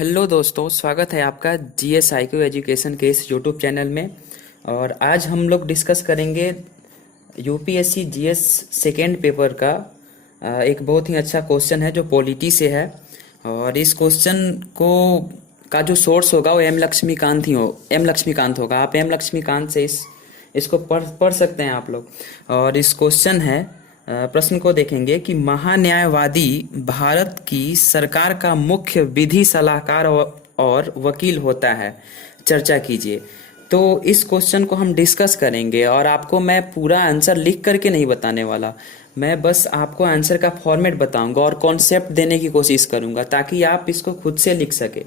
Hello दोस्तों, स्वागत है आपका जीएस आईक्यू एजुकेशन के इस यूट्यूब चैनल में। और आज हम लोग डिस्कस करेंगे यूपीएससी जीएस सेकेंड पेपर का एक बहुत ही अच्छा क्वेश्चन है जो पॉलिटी से है। और इस क्वेश्चन को का जो सोर्स होगा वो एम लक्ष्मीकांत होगा। आप एम लक्ष्मीकांत से इसको पढ़ सकते हैं आप लोग। और इस क्वेश्चन है, प्रश्न को देखेंगे कि महान्यायवादी भारत की सरकार का मुख्य विधि सलाहकार और वकील होता है, चर्चा कीजिए। तो इस क्वेश्चन को हम डिस्कस करेंगे और आपको मैं पूरा आंसर लिख करके नहीं बताने वाला, मैं बस आपको आंसर का फॉर्मेट बताऊंगा और कॉन्सेप्ट देने की कोशिश करूंगा ताकि आप इसको खुद से लिख सके।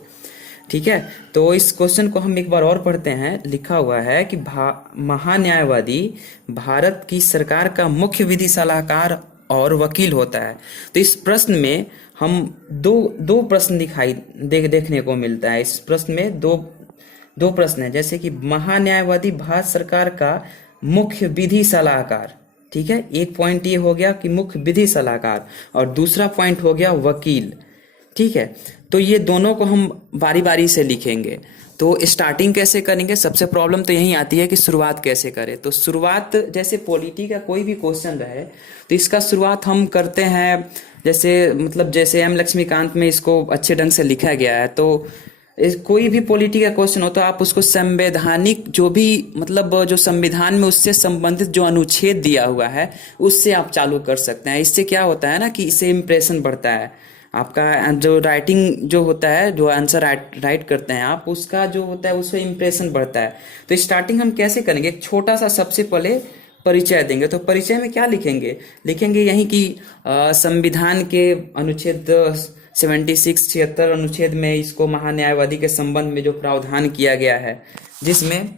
ठीक है, तो इस क्वेश्चन को हम एक बार और पढ़ते हैं। लिखा हुआ है कि महान्यायवादी भारत की सरकार का मुख्य विधि सलाहकार और वकील होता है। तो इस प्रश्न में हम दो दो प्रश्न देखने को मिलता है। इस प्रश्न में दो प्रश्न है, जैसे कि महान्यायवादी भारत सरकार का मुख्य विधि सलाहकार। ठीक है, एक पॉइंट ये हो गया कि मुख्य विधि सलाहकार और दूसरा पॉइंट हो गया वकील। ठीक है, तो ये दोनों को हम बारी बारी से लिखेंगे। तो स्टार्टिंग कैसे करेंगे, सबसे प्रॉब्लम तो यही आती है कि शुरुआत कैसे करें। तो शुरुआत जैसे पॉलिटी का कोई भी क्वेश्चन रहे तो इसका शुरुआत हम करते हैं जैसे एम लक्ष्मीकांत में इसको अच्छे ढंग से लिखा गया है। तो कोई भी पॉलिटी का क्वेश्चन हो तो आप उसको संवैधानिक जो संविधान में उससे संबंधित जो अनुच्छेद दिया हुआ है उससे आप चालू कर सकते हैं। इससे क्या होता है ना कि इससे इम्प्रेशन बढ़ता है आपका, जो राइटिंग जो होता है, जो आंसर राइट करते हैं आप, उसका जो होता है उससे इम्प्रेशन बढ़ता है। तो स्टार्टिंग हम कैसे करेंगे, एक छोटा सा सबसे पहले परिचय देंगे। तो परिचय में क्या लिखेंगे यही कि संविधान के अनुच्छेद 76 अनुच्छेद में इसको महान्यायवादी के संबंध में जो प्रावधान किया गया है, जिसमें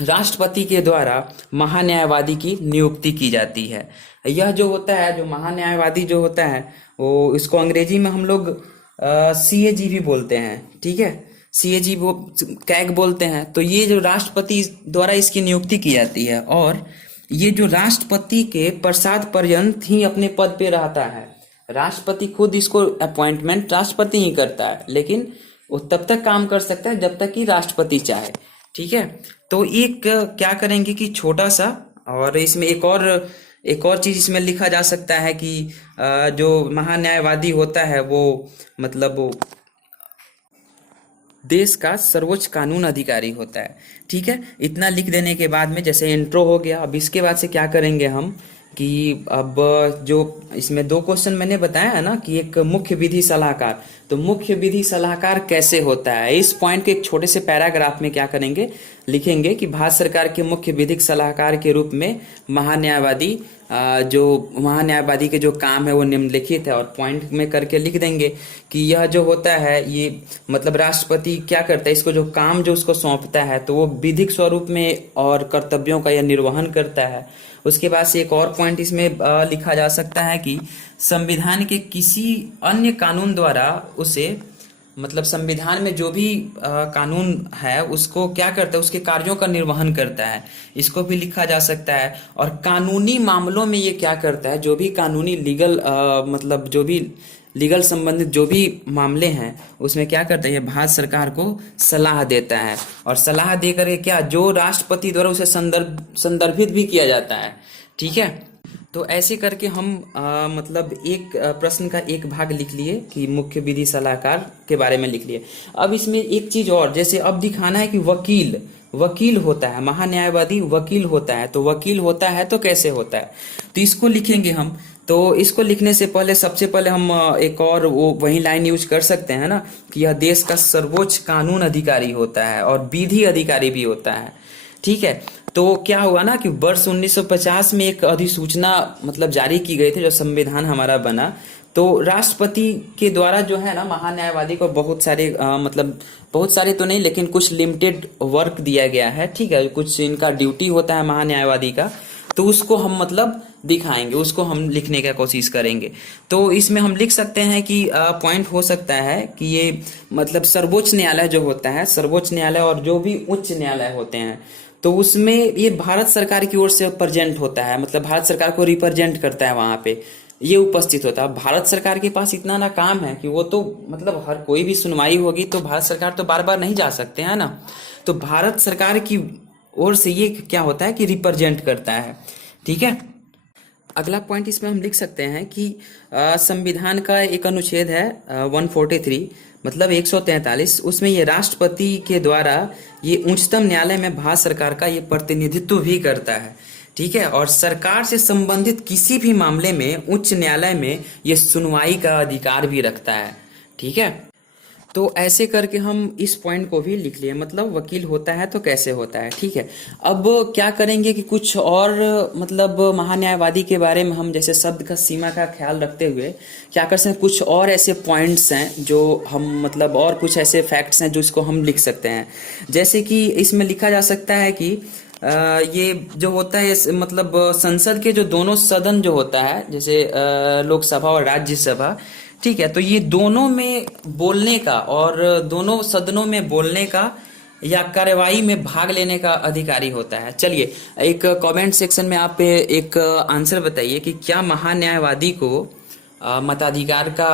राष्ट्रपति के द्वारा महान्यायवादी की नियुक्ति की जाती है। यह जो होता है, जो महान्यायवादी जो होता है, वो इसको अंग्रेजी में हम लोग सीएजी भी बोलते हैं। ठीक है, सीएजी वो कैग बोलते हैं। तो ये जो राष्ट्रपति द्वारा इसकी नियुक्ति की जाती है और ये जो राष्ट्रपति के प्रसाद पर्यंत ही अपने पद पे रहता है। राष्ट्रपति खुद इसको अपॉइंटमेंट राष्ट्रपति ही करता है, लेकिन वो तब तक काम कर सकता है जब तक कि राष्ट्रपति चाहे। ठीक है, तो एक क्या करेंगे कि छोटा सा, और इसमें एक और चीज इसमें लिखा जा सकता है कि जो महान्यायवादी होता है वो देश का सर्वोच्च कानून अधिकारी होता है। ठीक है, इतना लिख देने के बाद में जैसे इंट्रो हो गया, अब इसके बाद से क्या करेंगे हम कि अब जो इसमें दो क्वेश्चन मैंने बताया है ना कि एक मुख्य विधि सलाहकार, तो मुख्य विधि सलाहकार कैसे होता है, इस पॉइंट के एक छोटे से पैराग्राफ में क्या करेंगे, लिखेंगे कि भारत सरकार के मुख्य विधिक सलाहकार के रूप में महान्यायवादी के जो काम है वो निम्नलिखित है। और पॉइंट में करके लिख देंगे कि यह जो होता है ये राष्ट्रपति क्या करता है, इसको जो काम जो उसको सौंपता है तो वो विधिक स्वरूप में और कर्तव्यों का यह निर्वहन करता है। उसके बाद से एक और पॉइंट इसमें लिखा जा सकता है कि संविधान के किसी अन्य कानून द्वारा उसे संविधान में जो भी कानून है उसको क्या करता है, उसके कार्यों का निर्वहन करता है, इसको भी लिखा जा सकता है। और कानूनी मामलों में ये क्या करता है, जो भी कानूनी लीगल संबंधित जो भी मामले हैं उसमें क्या करता है, ये भारत सरकार को सलाह देता है। और सलाह दे करके क्या, जो राष्ट्रपति द्वारा उसे संदर्भित भी किया जाता है। ठीक है, तो ऐसे करके हम एक प्रश्न का एक भाग लिख लिए कि मुख्य विधि सलाहकार के बारे में लिख लिए। अब इसमें एक चीज और, जैसे अब दिखाना है कि वकील होता है, महान्यायवादी वकील होता है। तो वकील होता है तो कैसे होता है, तो इसको लिखेंगे हम। तो इसको लिखने से पहले सबसे पहले हम एक और वही लाइन यूज कर सकते हैं ना कि यह देश का सर्वोच्च कानून अधिकारी होता है और विधि अधिकारी भी होता है। ठीक है, तो क्या हुआ ना कि वर्ष 1950 में एक अधिसूचना जारी की गई थी, जो संविधान हमारा बना। तो राष्ट्रपति के द्वारा जो है ना महान्यायवादी को बहुत सारे तो नहीं लेकिन कुछ लिमिटेड वर्क दिया गया है। ठीक है, कुछ इनका ड्यूटी होता है महान्यायवादी का, तो उसको हम दिखाएंगे, उसको हम लिखने का कोशिश करेंगे। तो इसमें हम लिख सकते हैं कि पॉइंट हो सकता है कि ये सर्वोच्च न्यायालय जो होता है, सर्वोच्च न्यायालय और जो भी उच्च न्यायालय होते हैं, तो उसमें ये भारत सरकार की ओर से प्रेजेंट होता है, भारत सरकार को रिप्रेजेंट करता है वहाँ पे। ये उपस्थित होता है। भारत सरकार के पास इतना ना काम है कि वो तो मतलब हर कोई भी सुनवाई होगी तो भारत सरकार तो बार बार नहीं जा सकते हैं ना। तो भारत सरकार की ओर से ये क्या होता है कि रिप्रेजेंट करता है। ठीक है। अगला पॉइंट इसमें हम लिख सकते हैं कि संविधान का एक अनुच्छेद है 143 मतलब 143, उसमें ये राष्ट्रपति के द्वारा ये उच्चतम न्यायालय में भारत सरकार का ये प्रतिनिधित्व भी करता है। ठीक है। और सरकार से संबंधित किसी भी मामले में उच्च न्यायालय में ये सुनवाई का अधिकार भी रखता है। ठीक है। तो ऐसे करके हम इस पॉइंट को भी लिख लिए, मतलब वकील होता है तो कैसे होता है। ठीक है। अब क्या करेंगे कि कुछ और मतलब महान्यायवादी के बारे में हम जैसे शब्द का सीमा का ख्याल रखते हुए क्या कर सकते हैं, कुछ और ऐसे पॉइंट्स हैं जो हम मतलब और कुछ ऐसे फैक्ट्स हैं जो इसको हम लिख सकते हैं। जैसे कि इसमें लिखा जा सकता है कि ये जो होता है मतलब संसद के जो दोनों सदन जो होता है जैसे लोकसभा और राज्यसभा, ठीक है, तो ये दोनों में बोलने का और दोनों सदनों में बोलने का या कार्यवाही में भाग लेने का अधिकारी होता है। चलिए एक कमेंट सेक्शन में आप एक आंसर बताइए कि क्या महान्यायवादी को मताधिकार का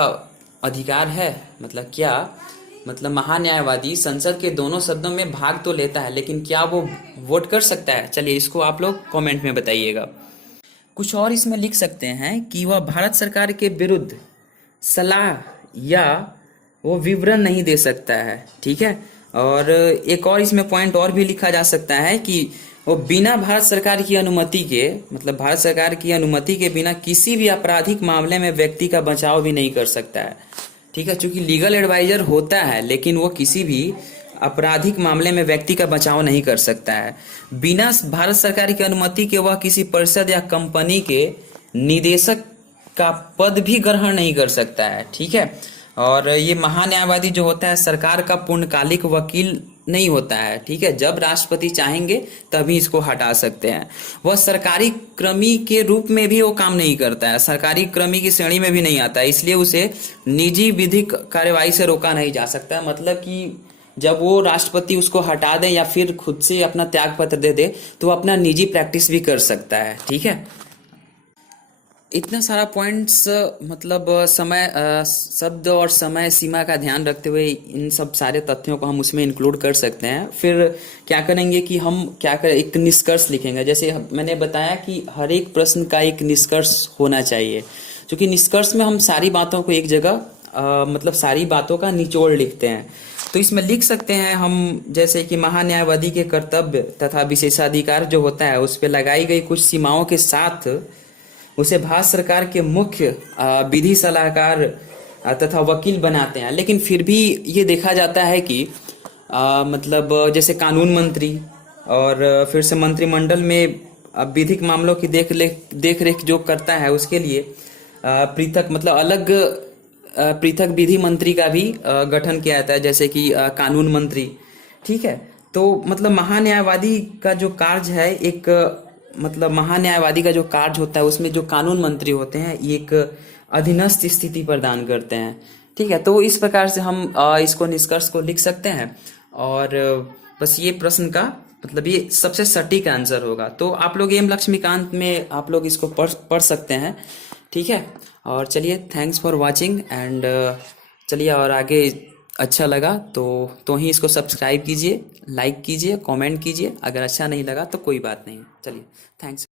अधिकार है। मतलब क्या मतलब महान्यायवादी संसद के दोनों सदनों में भाग तो लेता है लेकिन क्या वो वोट कर सकता है। चलिए इसको आप लोग कमेंट में बताइएगा। कुछ और इसमें लिख सकते हैं कि वह भारत सरकार के विरुद्ध सलाह या वो विवरण नहीं दे सकता है। ठीक है। और एक और इसमें पॉइंट और भी लिखा जा सकता है कि वो बिना भारत सरकार की अनुमति के मतलब भारत सरकार की अनुमति के बिना किसी भी आपराधिक मामले में व्यक्ति का बचाव भी नहीं कर सकता है। ठीक है। चूंकि लीगल एडवाइजर होता है लेकिन वो किसी भी आपराधिक मामले में व्यक्ति का बचाव नहीं कर सकता है। बिना भारत सरकार की अनुमति के वह किसी परिषद या कंपनी के निदेशक का पद भी ग्रहण नहीं कर सकता है। ठीक है। और ये महान्यायवादी जो होता है सरकार का पूर्णकालिक वकील नहीं होता है। ठीक है। जब राष्ट्रपति चाहेंगे तभी इसको हटा सकते हैं। वह सरकारी कर्मी के रूप में भी वो काम नहीं करता है, सरकारी कर्मी की श्रेणी में भी नहीं आता है, इसलिए उसे निजी विधिक कार्यवाही से रोका नहीं जा सकता। मतलब कि जब वो राष्ट्रपति उसको हटा दे या फिर खुद से अपना त्याग पत्र दे दे तो वो अपना निजी प्रैक्टिस भी कर सकता है। ठीक है। इतना सारा पॉइंट्स मतलब समय शब्द और समय सीमा का ध्यान रखते हुए इन सब सारे तथ्यों को हम उसमें इंक्लूड कर सकते हैं। फिर क्या करेंगे कि हम क्या करें, एक निष्कर्ष लिखेंगे। जैसे मैंने बताया कि हर एक प्रश्न का एक निष्कर्ष होना चाहिए, क्योंकि निष्कर्ष में हम सारी बातों को एक जगह मतलब सारी बातों का निचोड़ लिखते हैं। तो इसमें लिख सकते हैं हम जैसे कि महान्यायवादी के कर्तव्य तथा विशेषाधिकार जो होता है उस पर लगाई गई कुछ सीमाओं के साथ उसे भारत सरकार के मुख्य विधि सलाहकार तथा वकील बनाते हैं। लेकिन फिर भी ये देखा जाता है कि मतलब जैसे कानून मंत्री और फिर से मंत्रिमंडल में विधिक मामलों की देख रेख जो करता है उसके लिए पृथक मतलब अलग पृथक विधि मंत्री का भी गठन किया जाता है, जैसे कि कानून मंत्री। ठीक है। तो मतलब महान्यायवादी का जो कार्य है एक मतलब महान्यायवादी का जो कार्य होता है उसमें जो कानून मंत्री होते हैं ये एक अधीनस्थ स्थिति प्रदान करते हैं। ठीक है। तो इस प्रकार से हम इसको निष्कर्ष को लिख सकते हैं और बस ये प्रश्न का मतलब ये सबसे सटीक आंसर होगा। तो आप लोग एम लक्ष्मीकांत में आप लोग इसको पढ़ सकते हैं। ठीक है। और चलिए थैंक्स फॉर वाचिंग एंड चलिए और आगे अच्छा लगा तो ही इसको सब्सक्राइब कीजिए, लाइक कीजिए, कमेंट कीजिए। अगर अच्छा नहीं लगा तो कोई बात नहीं। चलिए थैंक्स।